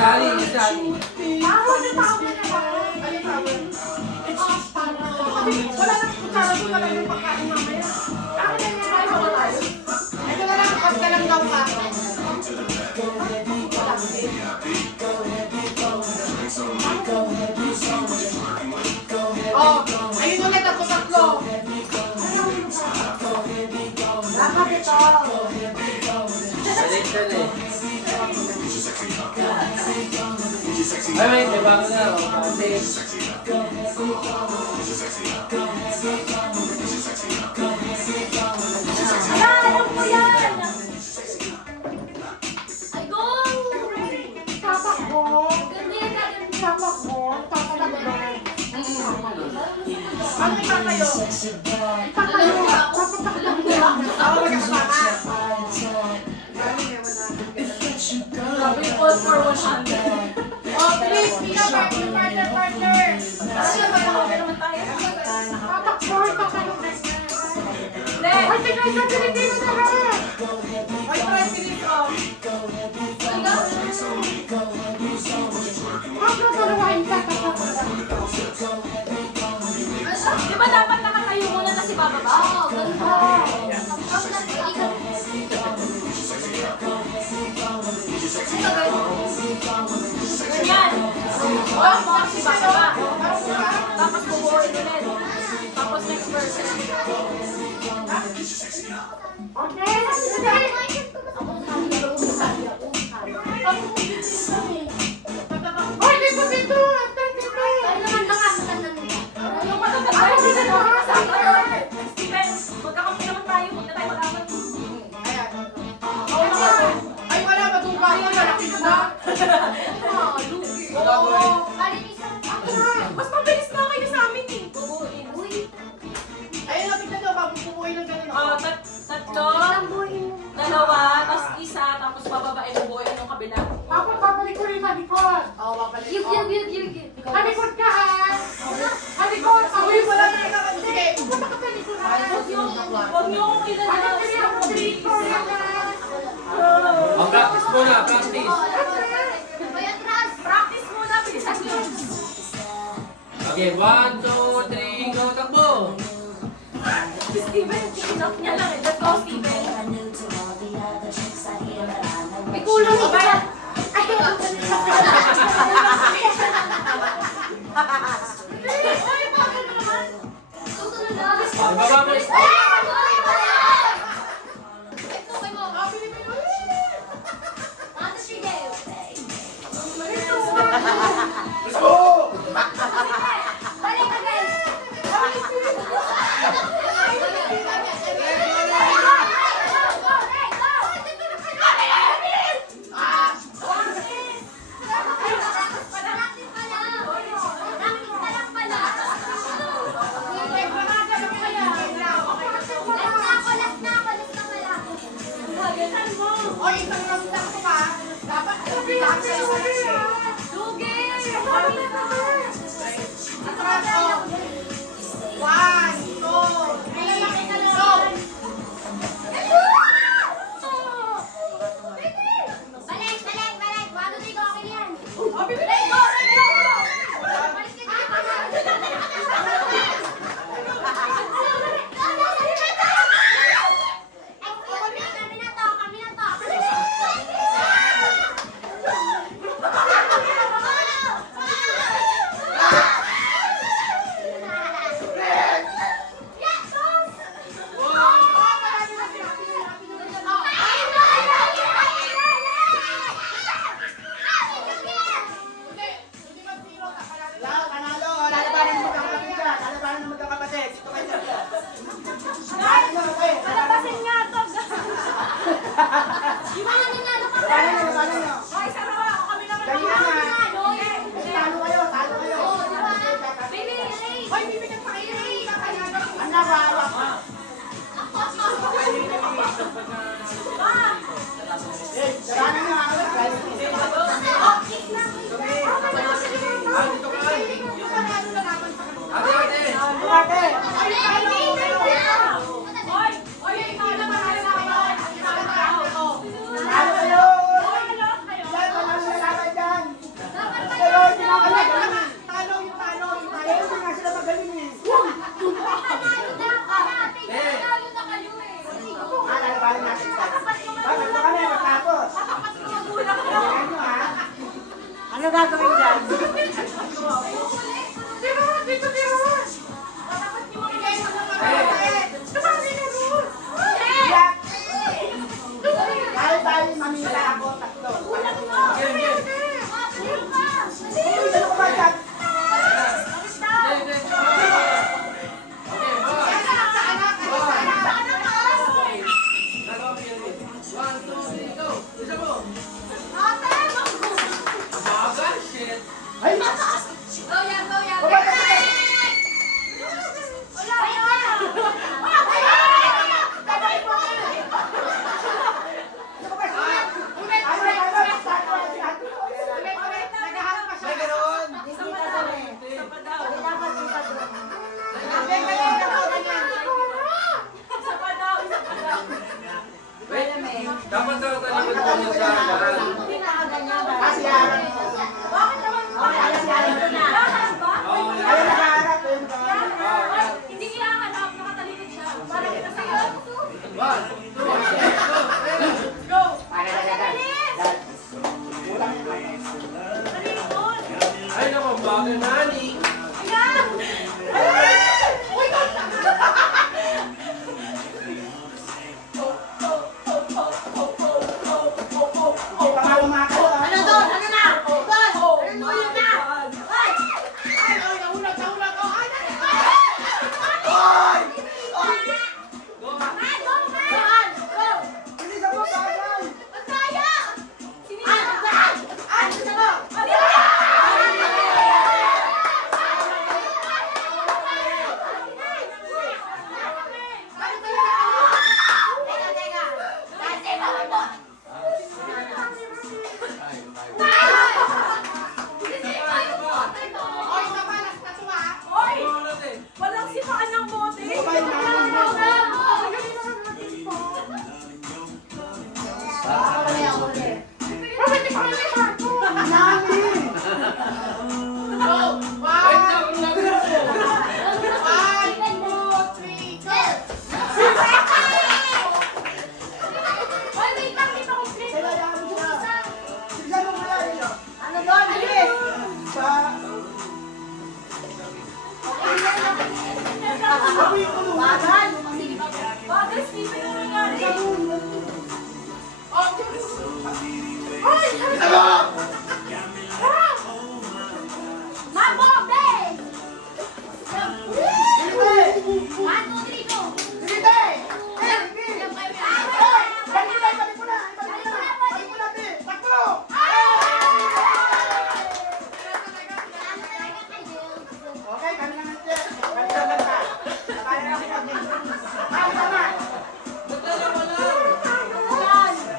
Jolly, Jolly. Wala nang kutsara doon, wala nang pagkain mamaya. Ito na lang, kapta lang daw pa. Oh, ayun ulit ako tatlo. Dapat ito. Balik ka na eh. Ay, wait, may bago na ako. Kasi, Alam ko yan! Ay, go! Tatakbo. Ganda yan, ganda. Tatakbo. Tatakbo. Ano itatayo? Itatayo. Ako magkasama. Sabi ko for 100. Oh, please, Pina, partner. Kasi naman ako, pero naman tayo. Tatakbo. Itatayo. Hindi! Ay, tingnan sa Pilipino na lahat. Ay, try Pilipino. Magdadalawahin ka. Di ba dapat nakatayo muna kasi bababa? Oo, ganda. Ganyan. Oh, kasi bababa. Tapos bubuoy ulit. Tapos next person. Okay, Ay, dito. Dito. Ay, hindi na naman sa akin. Steven, magkakampi naman tayo. Huwag na tayo mag-away. Ay, wala, matuba ko. Malaki na. Oo. Mas mabilis na kayo sa amin eh. Ayun, nakita nyo, mabubuhay ng ganun. Oh, tatlo, dalawa, tapos isa, tapos bababae mo buhay yung kabila. Dapat babalik ko rin sa likod. Oo, babalik ko. Halikod ka, ha? Halikod. Uy, wala na yung sige. Pupunta ka sa likod, ha? Huwag niyo akong kilala. Alam ko niya ako, Victoria, ha? oh, practice muna, practice. Practice muna, bilisan niyo. Okay, 1, 2, 3, go, takbo! Si Steven, enough niya lang eh. Let's go, Steven. May kulang ka ba? Ay, bakit naman? Susunod na. Ay, baba mo. Let's go! Oy, isang round lang ko pa. Dapat lahat sa Lugi! atras ko. 1, 2, 3, go! Oh, bibili ko! gagawin dyan? Tiron, dito tiron. Dapat yung mga Eh, Tumami na ron. Dahil mamila ako tatlo. game, game. Uy, dalo ko ba dyan? Game, game. Okay, boy. Nagawa mo yan, eh. 1, 2, 3, go. Isa mo. Bagal, shit. Ay! May ganon. Isa pa daw. Isa pa daw. Isa pa daw. Isa pa daw. Wait, dapat daw talikod mo niya sa harap. Kasi harap. Bakit naman? Lahat ba? Oo, Ayaw na harap. Ay, hindi kailangan. Nakatalikod siya. Para kita sa'yo. 1, 2, 3, go. Talikod. Ay, naku, bakit nani? Ayan! Hindi pa nga lumakad, ah. Ano doon? Ano na? Doon! Ano mo yun na? Ay! Ay, nahulog, nahulog. Oh, ay, ay, Go. Ay, go na! Saan? Go! bilisan mo, bagal. Ang kaya! Sino Ay, yan? saan? Ay, saan mo? Teka, teka. Kasi malambot. Ay, kapalas na tuwa. Hoy! Go ulit, eh. Walang sipaan ng bote. Ito ba yung namin mo? Namin! Wait, na, ulit. Kailangan mo siya. Bilisan mo muna, eh. Ano doon? Bilis! Sa... Gawin ko nung Bagal! Bakit, Stephen, ano nangyari? Bilisan mo! Mabobe! Bilisan! 1, 2, 3, go! Bilisan! Eh, bilisan! Hoy! Balik mo na, balik mo na! Balik mo na! Balik mo na, Bi! Takbo! Okay, kami naman siya. Kami naman siya. Kaya namin kami. Kami naman. Magdalawa lang.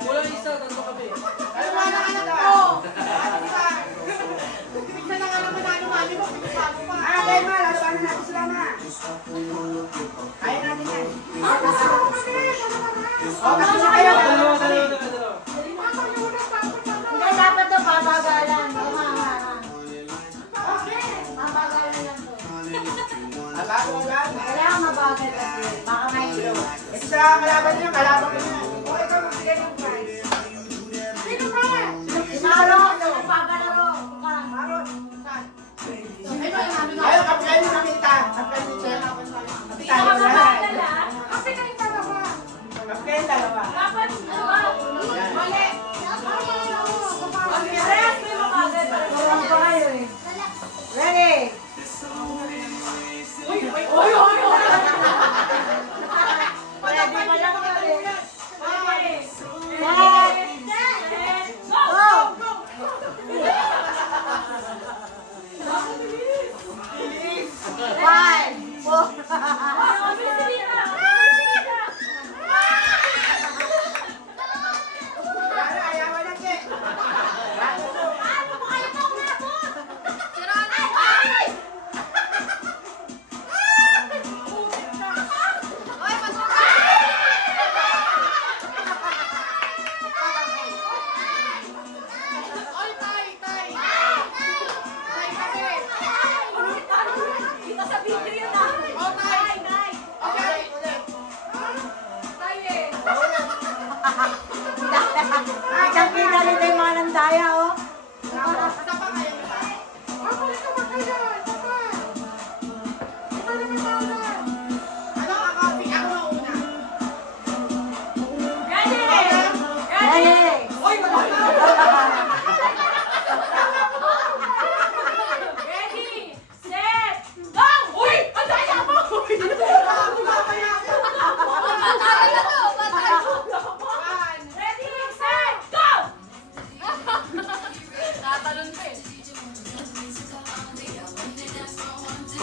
Kulang isa, tatlo kami. Kaya wala ka na daw. Ano ba? Tignan na nga naman ano, mami mo. Pinasabi pa. Ah, okay, ma. Lalabanan natin sila, ma. Kaya natin yan. Oh, kasi na kayo. Dalawa, dalawa, dalawa. Hindi, dapat to babagalan. Babagalan lang to. Abago agad. Kailangan mabagal kasi. Baka may ilo. Ito sa kalaban niya, kalaban ko niya. O, ikaw magbigay ng prize. Sino ba? Si Maro, nagpabalaro. Maron. Saan? Ayaw, kapilay mo namin ita. Kapilay mo siya. Hindi ka mabagal, ah. Kapilay dalawa. Dapat, ano ba? Mali. Parehas may mabagal. Turang pa kayo eh. Ready? Uy, uy, uy, uy. Ready pa lang kami.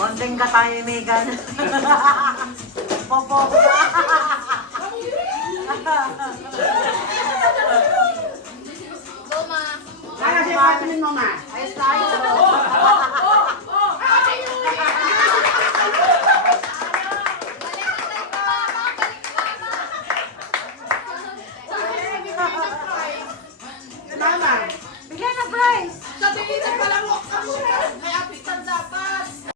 Bonding ka tayo, Megan. Popo. Go, ma. Para siya patinin mo, ma.